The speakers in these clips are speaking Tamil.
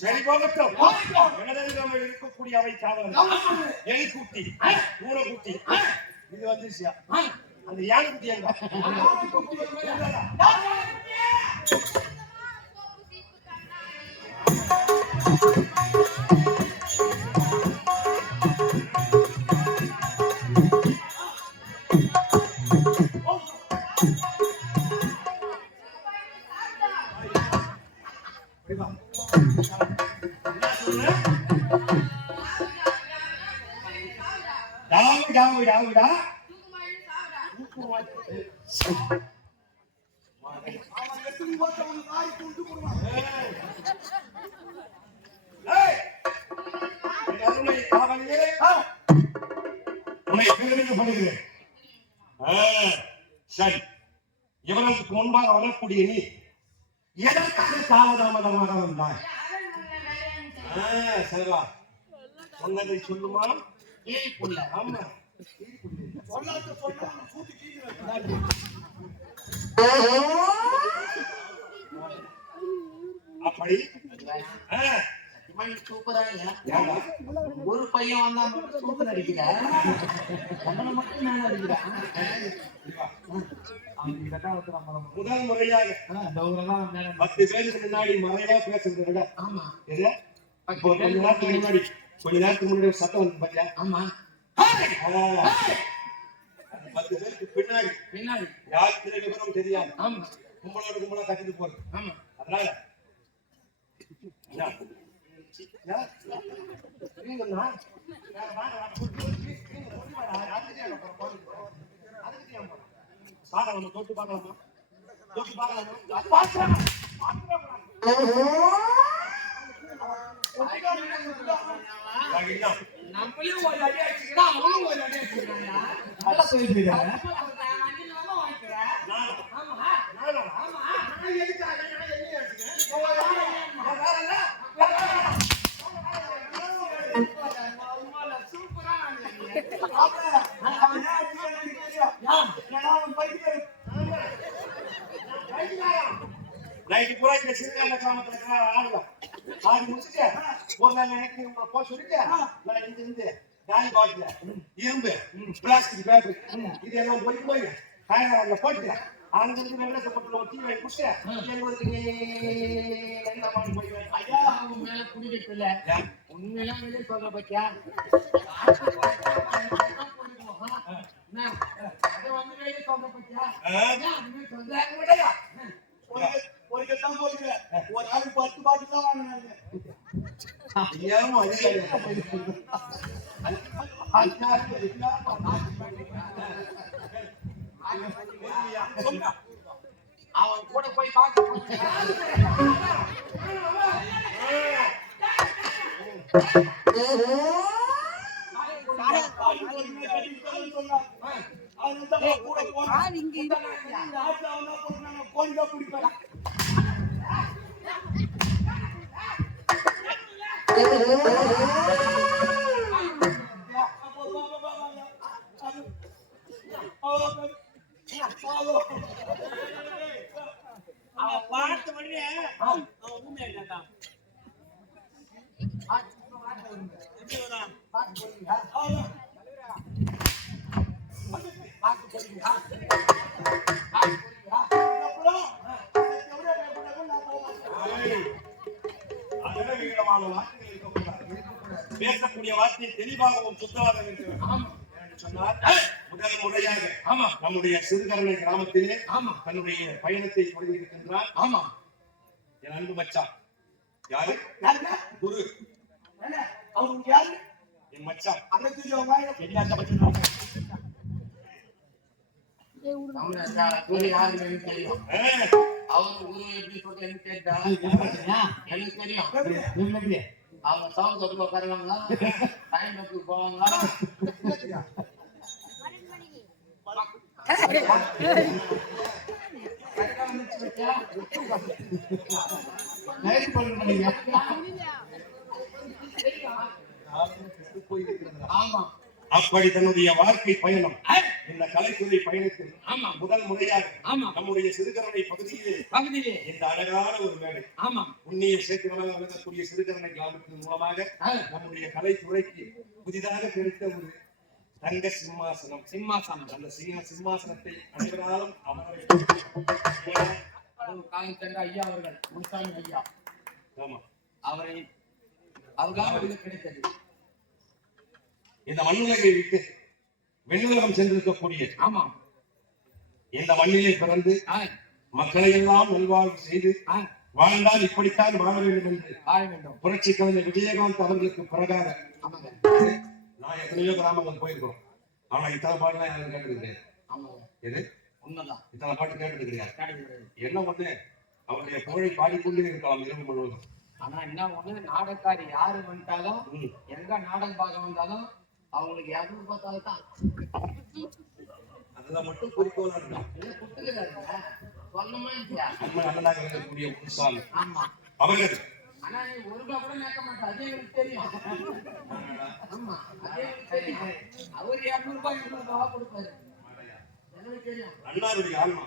சரி போகட்டும். இருக்கக்கூடிய அவை காவலர் எலிக்குட்டி பூனைக்குட்டி இது வந்துருச்சியா? அந்த யானைக்குட்டி எங்க? சரி, இவர்களுக்கு முன்பாக வரக்கூடிய நீ எதற்காக தாமதமாக வந்தாய்? சரிவா, சொன்னதை சொல்லுமா? ஆமா, அப்படி சூப்பரா ஒரு பையன் வந்தா சூப்பர் அடிக்கிற மட்டும் நான் அடிக்கிறேன். முதல் முறையாக 10 பேருக்கு முன்னாடி மறைவா பேசுறத விட கொஞ்ச நேரத்துக்கு முன்னாடி சத்தம் வந்து பாத்தியா? ஆமா, 10 பேருக்கு பின்னாடி யார் விவரம் தெரியாது. ஆமா, கும்பலோட கும்பலா கட்டிட்டு போறது. ஆமா, அதனால தொட்டு பார்க்கலாமா? நம்மளையும் ஒரு அடி அடிச்சுக்கிறா, அவனும் ஒரு அடி அடிச்சுக்கிறாங்க. நைட்டு பூரா இந்த சிறுகால கிராமத்துல ஆடுவேன். ஆடி முடிச்சுட்டு ஒரு நாள் எனக்கு போக சொல்லிட்டு நான் இருந்து காலி பாட்டில இரும்பு பிளாஸ்டிக் பேப்பர் இது எல்லாம் போய் காயங்க போட்டு அங்கிருந்து வெள்ளப்பட்டு ஒரு டீ வாங்கி குடிச்சு ஐயா அவங்க மேல குடிக்கல உண்மையெல்லாம் வெளியே சொல்ற பத்தியா வந்து வெளியே சொல்ற பத்தியா ஒரு கட்டம் போடுங்க. ஒரு ஆளு 10 பாட்டு தான் வாங்கினாங்க. அவன் கூட போய் பார்த்து பார்த்த உடனே உண்மையாதான் பேசக்கூடிய வார்த்தை தெளிவாகவும் சுத்தமாக இருக்கிறது. சொன்னார் முதல் முறையாக நம்முடைய சிறுகரணை கிராமத்திலே தன்னுடைய பயணத்தை தொடங்கி இருக்கின்றார். ஆமா, என் அன்பு மச்சான். யாரு? குரு. அவருக்கு யாரு? என் மச்சான். அவங்க சவுண்ட் தொட்டு உட்காருவாங்களா டைம் நோக்கி போவாங்களா ஆமா அப்படி தன்னுடைய வாழ்க்கை பயணம் இந்த கலைத்துறை பயணத்தில் முதல் முறையாக நம்முடைய சிறுகரணை பகுதியிலே இந்த அழகான ஒரு மேடை புண்ணிய சேத்திரமாக விளங்கக்கூடிய சிறுகரணை கிராமத்தின் மூலமாக நம்முடைய கலைத்துறைக்கு புதிதாக கிடைத்த ஒரு தங்க சிம்மாசனம் அந்த சிம்மாசனத்தை அனைவராலும் காலம் சென்ற ஐயா அவர்கள் முன்சாமி ஐயா ஆமா அவரை அவர்களால் கிடைத்தது இந்த மண்ணுலகை விட்டு வெண்ணுலகம் சென்றிருக்கக்கூடிய இந்த மண்ணிலே பிறந்து மக்களை எல்லாம் நல்வாழ்வு செய்து வாழ்ந்தால் இப்படித்தான் வாழ வேண்டும் என்று புரட்சி கலைஞர் விஜயகாந்த் அவர்களுக்கு பிறகாக நான் எத்தனையோ கிராமங்கள் போயிருக்கோம் ஆனா இத்தனை பாட்டுலாம் யாரும் கேட்டது கிடையாது உண்மைதான் இத்தனை பாட்டு கேட்டது கிடையாது என்ன ஒண்ணு அவருடைய புகழை பாடிக்கொண்டே இருக்கலாம் இரவு முழுவதும் ஆனா என்ன ஒண்ணு நாடகாரி யாரு வந்துட்டாலும் எங்க நாடகம் பார்க்க வந்தாலும் அவங்களுக்கு யாரும் பார்த்தாலும் தான் அதெல்லாம் மட்டும் குறிக்கோளா இருக்கும் அண்ணனாக இருக்கக்கூடிய முன்சாமி அவர்கள் ஆனா நீ ஒரு ரூபா கூட கேட்க மாட்டா அது எனக்கு தெரியும் ஆமா அதே தெரியும் அவர் 200 ரூபாய் 200 ரூபாய் கொடுப்பாரு எனக்கு தெரியும் அண்ணாருடைய ஆன்மா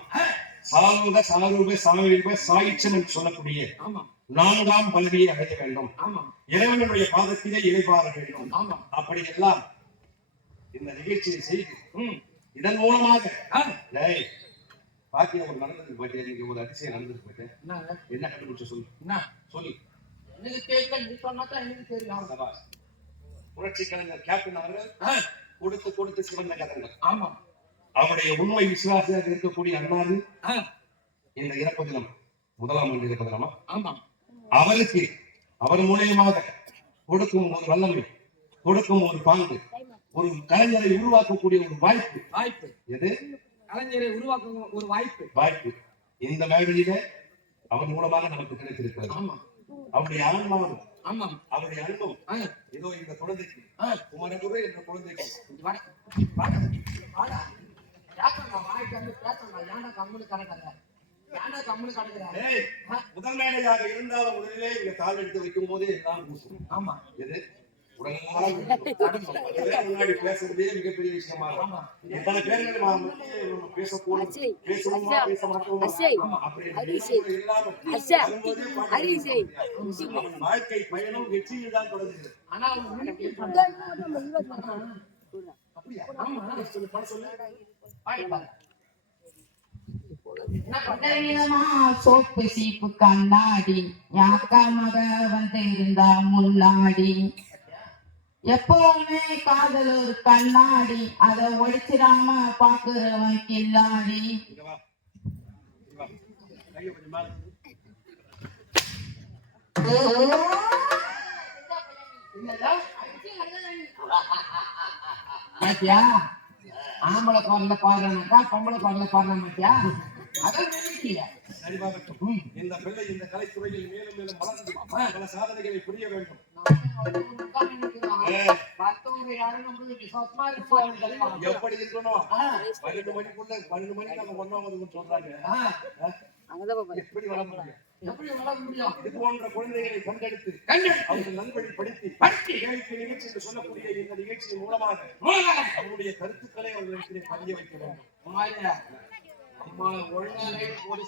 சாலோக சாரூப சாமீப சாயிச்சம் என்று சொல்லக்கூடிய நான்காம் பதவியை அடைய வேண்டும் இறைவனுடைய பாதத்திலே இறைபார வேண்டும் அப்படி எல்லாம் இந்த நிகழ்ச்சியை செய்து இதன் மூலமாக பாக்கிய ஒரு நடந்தது பாட்டியா நீங்க ஒரு அதிசயம் நடந்தது போயிட்டு என்ன கண்டுபிடிச்ச சொல்லு எனக்கு தெரியல நீ சொன்னாதான் எனக்கு தெரியும் புரட்சி கலைஞர் கேப்டன் அவர்கள் கொடுத்து சிவந்த கதங்கள் அவருடைய உண்மை விசுவாசியாக இருக்கக்கூடிய அண்ணாவின் இந்த இறப்பு தினம் 1ஆம் ஆண்டு இறப்பு தினமா அவருக்கு அவர் மூலியமாக கொடுக்கும் ஒரு வல்லமை கொடுக்கும் ஒரு பாங்கு ஒரு கலைஞரை உருவாக்கக்கூடிய ஒரு வாய்ப்பு எது கலைஞரை உருவாக்கும் ஒரு வாய்ப்பு இந்த மேடையில அவர் மூலமாக நமக்கு கிடைத்திருக்கிறது அவருடைய ஆன்மாவும் அவருடைய அன்பும் ஏதோ இந்த குழந்தைக்கு குமரகுரு என்ற குழந்தைக்கு முதல் மேடையாக இருந்தாலும் முதலிலே இங்க கால் எடுத்து வைக்கும் போதே முன்னாடி பேசுறதே மிகப்பெரிய விஷயமா எத்தனை பேர்கள் பேச வாழ்க்கை பயணம் வெற்றியில் தான் தொடங்குது சோப்பு சீப்பு கண்ணாடி யாக்கா மக வந்து இருந்தா முன்னாடி எப்பவுமே காதல் ஒரு கண்ணாடி அத ஒடிச்சிடாம பாக்குறவன் கில்லாடி மாத்தியா ஆம்பளை குரல்ல பாடுறானாக்கா பொம்பளை குரல்ல பாடுற மாத்தியா அதான் இந்த பிள்ளை இந்த கலைத்துறையில் மேலும் மேலும் வளர்ந்து பல சாதனைகளை புரிய வேண்டும். எப்படி இருக்கணும் 12 மணிக்குள்ள 12 மணிக்கு நம்ம ஒன்னாவது சொல்றாங்க. எப்படி வளர முடியும்? இது போன்ற குழந்தைகளை கண்டெடுத்து அவர்கள் நல்வழி படித்து கேள்வி நிகழ்ச்சி என்று சொல்லக்கூடிய இந்த நிகழ்ச்சியின் மூலமாக அவருடைய கருத்துக்களை அவர்களுக்கு பதிய வைக்க வேண்டும். அம்மா ஒழுங்காக ஒரு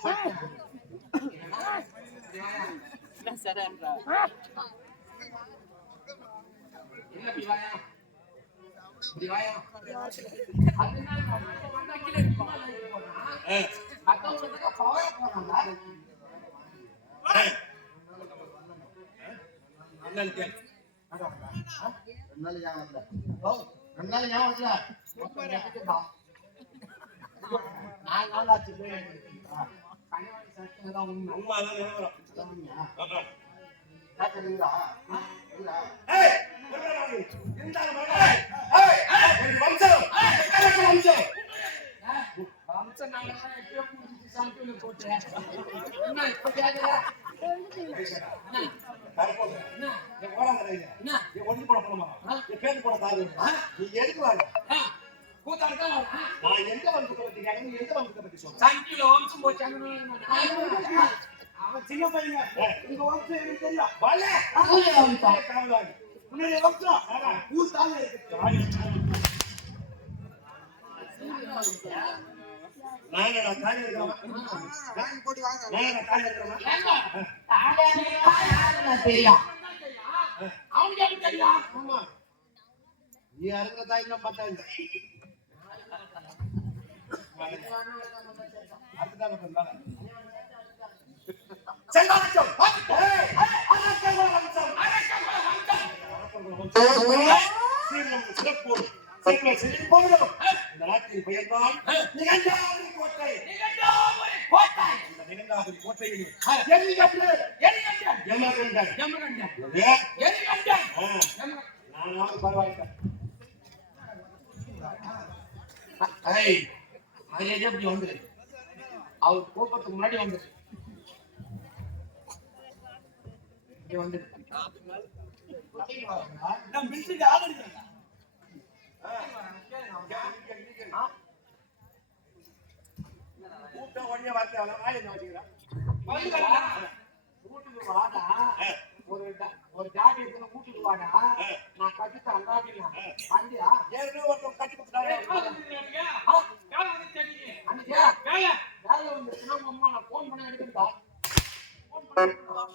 என்ன? நீ ஒண்ணு போட போலாமா நீ பேர் போட தாரு நீ எதுக்கு வாங்க கூத்தாடுதா நான் எந்த வம்சத்தை பத்தி கேட்க நீ எந்த வம்சத்தை பத்தி சொல்ற சங்கில வம்சம் போச்சாங்க. அவன் சின்ன பையங்க உங்க வம்சம் எனக்கு தெரியும் வாழ சூரிய வம்சம். காவலாளி உன்னுடைய வம்சம் ஊர் தாங்க இருக்கு நாங்க தாலி இருக்கிறோம் நாங்க தாலி இருக்கிறோம் தாலியானா யாருன்னு தெரியும். அவனுக்கு எப்படி தெரியும்? ஆமா நீ அறுக்கிற தாய் தான் பார்த்தாங்க அதுதான் பண்ணாங்க செல்வாச்சம் ஏய் அரக்கங்கள வம்சம் சிறப்பு செல்வ சிரிப்போடும் இந்த நாட்டின் பெயர்தான் நிகண்டாபுரி கோட்டை. இந்த நிகண்டாபுரி கோட்டையில் யமகண்டன் நானும் பரவாயில்லை எப்படி வந்து அவர் கோபத்துக்கு முன்னாடி வந்து வந்து நான் மிலிட்டரி ஆள் எடுக்கிறேன் கூப்பிட்ட உடனே வார்த்தை என்ன வச்சுக்கிறேன் வீட்டுக்கு வாடா ஒரு ஜாடி எடுத்து வீட்டுக்கு வாடா நான் கட்டித்தேன் அண்ணா அண்டியா ஏற்கனவே ஒருத்தன் கட்டி கொடுத்தாங்க அன்னைக்கா வேலை வந்துச்சுன்னா உங்க அம்மா நான் போன் பண்ண எடுக்கிறா போன் பண்ணி எடுக்கிறா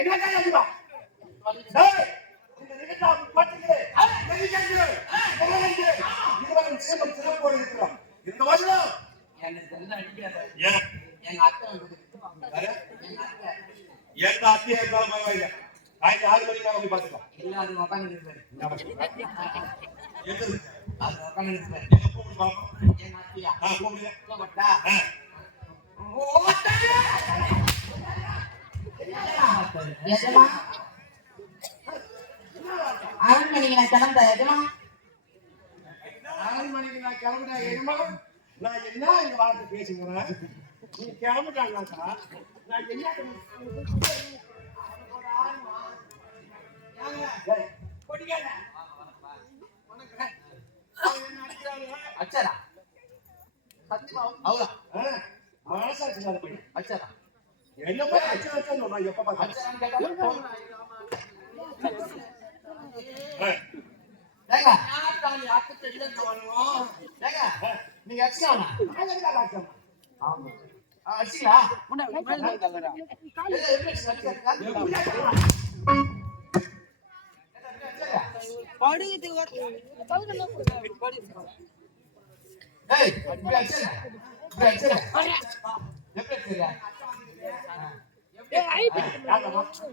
என்ன காரணமா டேய் இந்த நிகழ்ச்சி பாத்துக்கு இதுவரை சேலம் சிறப்போடு இருக்கிறோம் இந்த வருஷம் எனக்கு எல்லாம் அடிக்காத ஏன் எங்க அத்தை வந்து எங்க அத்தை எந்த அத்தியே இருந்தாலும் பரவாயில்லை ஆயிரத்தி 6 மணிக்காக போய் பார்த்துக்கலாம் எல்லாரும் உட்காந்து இருப்பாரு எங்க இருக்கு? அது உட்காந்து இருப்பாரு எங்க கூப்பிட்டு பார்ப்போம் எங்க அத்தியா கூப்பிடுங்க கூப்பிட்டா எஜமா அரண்மனைக்கு நான் கிளம்ப எஜமா 6 மணிக்கு நான் கிளம்புறேன் என்னமா நான் என்ன இங்க வார்த்தை பேசுகிறேன் நீ கிளம்பிட்டாங்கக்கா நான் என்ன அச்சரா சத்தியமா அவரா மனசாட்சி தான் போய் அச்சரா என்ன போய் அச்சா நான் எப்ப பார்த்தேன் அச்சரான்னு கேட்டா நீங்க அடிச்சுக்கலாம்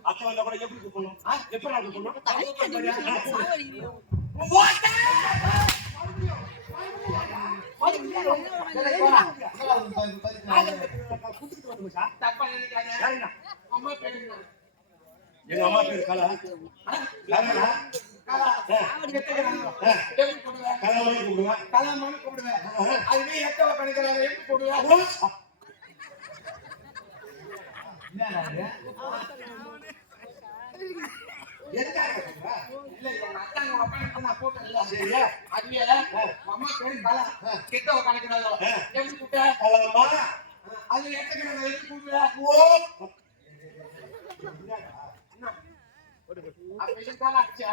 அத்தை வந்தா கூட எப்படி கூப்பிடணும் எப்படி நான் கூப்பிடணும் எங்க அம்மா பேரு கலா கலாமணி கூப்பிடுவேன் கலாமணி கூப்பிடுவேன் அதுவே எத்தனை கணக்கிறாங்க எப்படி கூப்பிடுவேன் இல்ல எங்க அத்தாங்க அப்பா நான் போட்டேன்ல சரியா அதுவே அம்மா பேரு கலா கிட்ட கணக்கிறாங்க எப்படி கூப்பிட்ட கலாமா அது எத்தனை கணக்கு எப்படி கூப்பிடுவேன் ஓ அப்ப இதுக்காக ஆச்சா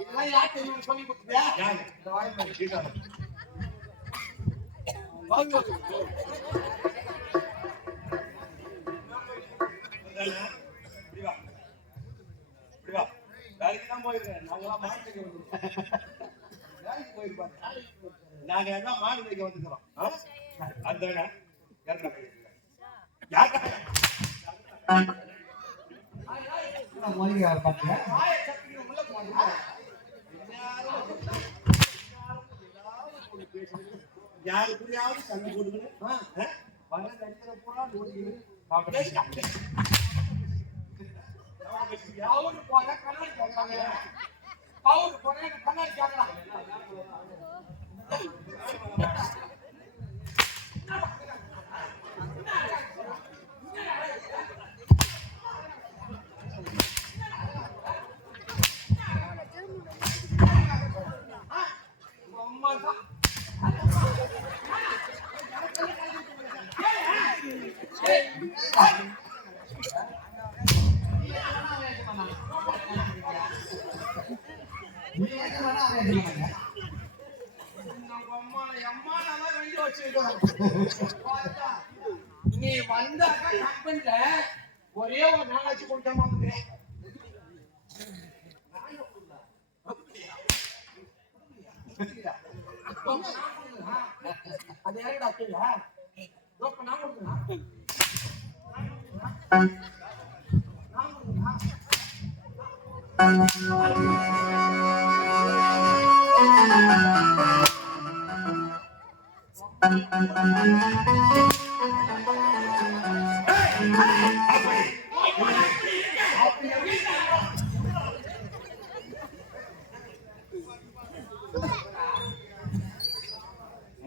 இதெல்லாம் யார்கிட்ட சொல்லி கொடுத்தியா யாரு இந்த வாய்ப்பு கேட்டாங்க நாங்க என்ன மாடு வைக்க வந்துக்கிறோம் அந்த யாரு புரியாவது சண்டை போட்டுக்கணும் அவரு போற கண்ணாடி கேட்கறாங்க. அவரு போற கண்ணாடி கேட்கறாங்க. அம்மா தான் நீ வந்தாக்கா கம்பெனில ஒரே ஒரு நாளாச்சு கொடுத்த மாதிரி அது யாருடா கீழே நான் கொடுக்குறேன்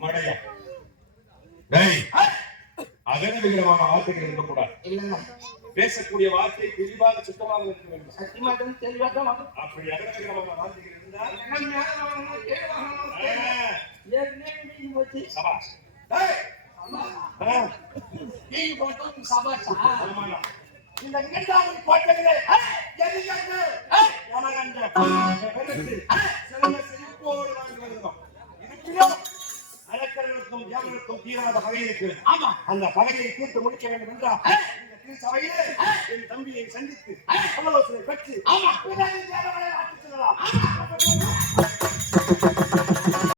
மடையா டேய் அகநிலைகரமான வார்த்தைகள் இருக்கக்கூடாது. இல்லைங்க பேசக்கூடிய வார்த்தை தெளிவாக சுத்தமாக இருக்க வேண்டும். சத்தியமாட்டம் தெளிவாட்டம் அப்படி அகநிலைகரமான வார்த்தைகள் இருந்தால் சபாஷ். டேய் நீங்க போட்டோம் சபாஷா ஆமாடா. இந்த இரண்டாவது கோட்டைகளே எதிர்கண்டு யமகண்ட பெருத்து செல்வ செழிப்போடு வாழ்ந்து வருகிறோம். இருப்பினும் அரக்கர்களுக்கும் யமனுக்கும் தீராத பகை இருக்கு. ஆமா அந்த பகையை தீர்த்து முடிக்க வேண்டும் என்றால் இந்த திருச்சபையிலே என் தம்பியை சந்தித்து ஆலோசனை பெற்று ஆமா பிறகு தேவனை ஆட்சி செல்லலாம்.